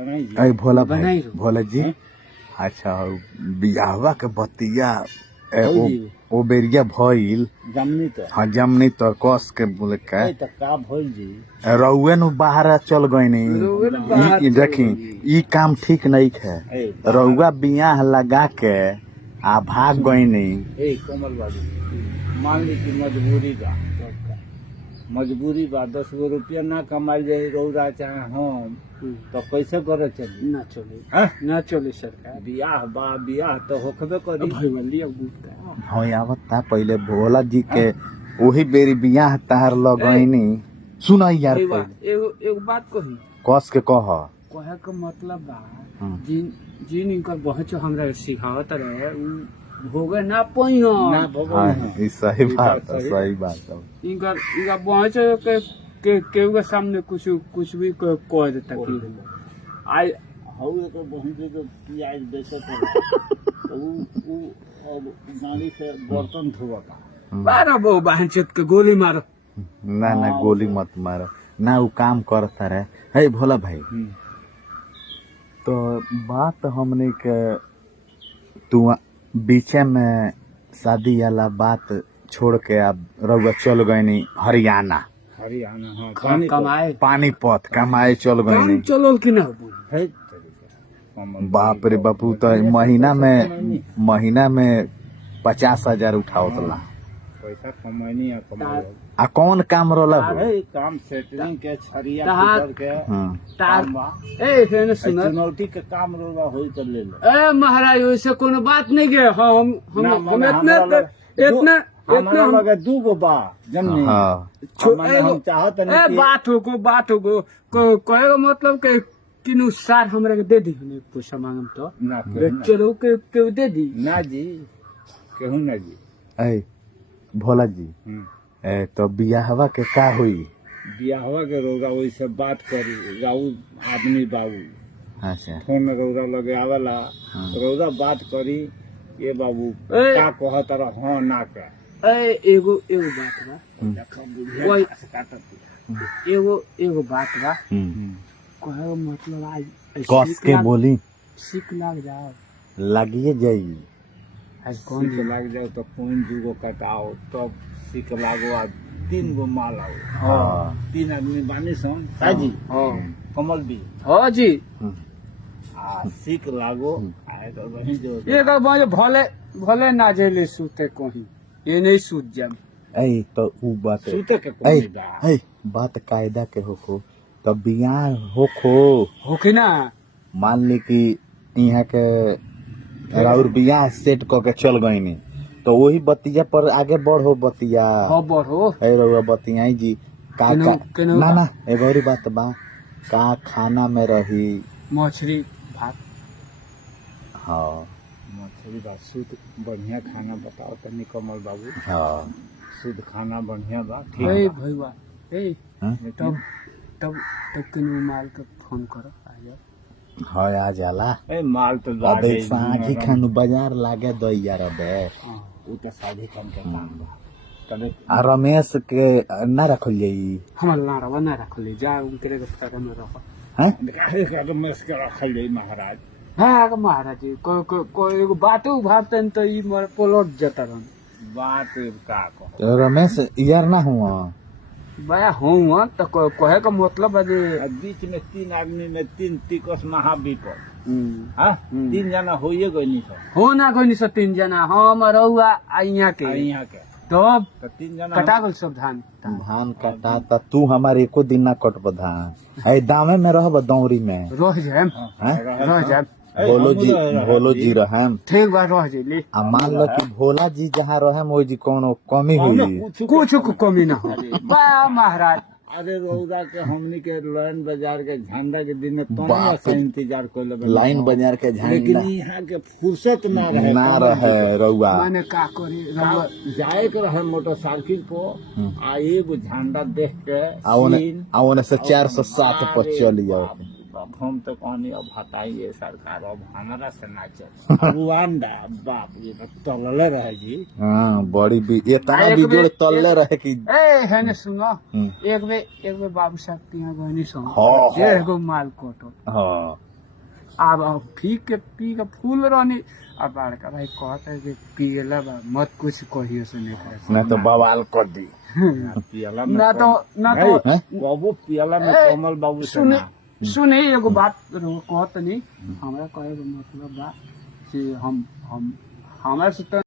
अरे भोला भाई, भोला जी, अच्छा बियाहवा के बतिया ओ बेरिया भइल जमनी तो हाँ जमनी तो कस के बोले का तो का भइल जी रउए नु बाहर चल गईनी देखी ई काम ठीक नहीं है। रउआ बियाह लगा के आ भाग गईनी। ए कोमल बाबू, मान ली कि मजबूरी बा 10 गो रुपया ना कमाई जाए रौदा चाहे हम तो कैसे करे चली ना चले ना चले सरकार। बियाह तो होखबे करी भईवली अब गुप्ता हाँ आवता पहले भोला जी के वही बेरी बियाह तार लगईनी। सुन यार पहले एगो बात कही कस के कह कहे का मतलब बा जिन इनकर बहचो हमरा सिखावत रहे उ भोगे ना पइयो ना भगवान हाँ ई सही बात है, सही बात है। इनका बहचो के केहू के सामने कुछ भी कह देता कि आई हऊ एक बहन के प्याज बेचत है उ अब गाड़ी से बर्तन धोवता बारह बहु बहनचोद के गोली मारो। ना ना गोली मत मारो ना वो काम करता रहे। हे भोला भाई, तो बात हमने के तू बीचे में शादी वाला बात छोड़ के अब रउआ चल गईनी हरियाणा हाँ कमाए पानीपत कमाए चल गईनी। चलो कि ना है बाप रे बापू तो महीना में 50,000 उठावतला। पैसा कमानी आ कौन काम रोला हो? अरे काम सेटलिंग के छरिया कुतर के काम बा। ए फेन सुन चुनौती के काम रोला होई कर ले लो। ए महाराज वैसे कोनो बात नहीं के हम इतना लगे दू गो बा जमनी हाँ हम चाहत नहीं बात हो कहे मतलब के किनु सार हमरा के दे दी पैसा मांगम तो ना चलो के दे दी ना जी केहू ना जी। ए भोला जी, तो बियाहवा के का हुई? बियाहवा के रौदा वही सब बात करी राउ आदमी बाबू अच्छा फोन में रौदा लगे आवेला रौदा बात करी ये बाबू का कहत रह हाँ ना का एगो बात बा एगो बात बा कहे मतलब आज कस के बोली सीख लग जाओ लगिए जाई। आज कौन सीख लग जाओ तो फोन दूगो कटाओ तब सीख लागो आ 3 गो माल आओ। हाँ 3 आदमी बानी सन साजी कमल भी हाँ जी आ सीख लागो आए तो वही जो ये भले ना जेले सूते कहीं ये नहीं सूत जाम। ए तो ऊ बात सूते के कोई बा ए बात कायदा के होखो तो बियाह होखो हो कि ना मान ली कि यहाँ के राउर बियाह सेट क के चल गईनी तो वही बतिया पर आगे बढ़ो बतिया हो बढ़ो ए रउआ बतियाई जी का ना ना एगो और बात बा का खाना में रही मछली भात। हाँ मछली बा शुद्ध बढ़िया खाना बताओ तनी कमल बाबू। हाँ शुद्ध खाना बढ़िया बा ए भईवा ए हाँ? तब किनु माल के फोन करो आ जाओ। हाँ आ जाला ए माल तो अबे साझी खानु बाजार लागे दो यार अबे उ तो साझी कम के काम बा तबे आ रमेश के ना रखल जाई हमर लारवा ना रखले जा उनके के फरा में रहो। हैं काहे का तो मस के रखल जाई महाराज। हाँ महाराज जी को एगो बातो भातन तो ई मोर पलट जता रहन बात का कहो तो रमेश यार ना हुआ बया हूँ तो कहे का मतलब है जे बीच में 3 आदमी में 3 टिकस महाविपद हाँ 3 जना होइए गइनी सब हो ना कोई नहीं 3 जना हम रहुआ यहाँ के यहाँ के तब तो 3 जना कटा गल सब धान धान कटा ता तू हमारे एको दिन ना कटब धान ए दामे में रहब दौरी में रह जाम रह जाम भोलो जी रहम ठीक बात रह जाइली। आ मान लो कि भोला जी जहाँ रहम वो जी कोनो कमी हुई कुछ कमी ना हो बा महाराज। अरे रौदा के हमनी के लाइन बाजार के झंडा के दिन में पानी से इंतजार कर ले लाइन बाजार के लेकिन झंडा यहाँ के फुर्सत ना रहे रउआ मैंने का करी रहुआ जाए के रहे मोटरसाइकिल पर आ एगो झंडा देख के आवने से 407 पर चली जाओ अब हम तो कहनी अब हटाइए सरकार, अब हमारा से ना चल। वो अंडा बाप ये तो तलले रहे जी। हाँ बड़ी इतना एक बिजोड़ बे- तलले रहे कि ए है ने सुनो, एक बे बाबू साहब के यहाँ गहनी सो हाँ, डेढ़ हाँ। गो माल कोटो। हाँ अब पी के फूल रहनी। अब बड़का भाई कहता है कि पियला बा मत कुछ कहियो से नहीं करे नहीं तो बवाल कर दी। पियला में ना तो हैं? बाबू पियला में ए, कमल बाबू से सुने ना। सुने एगो बात कहत नहीं, हमरा कहे के मतलब बा कि हम हमरा से तो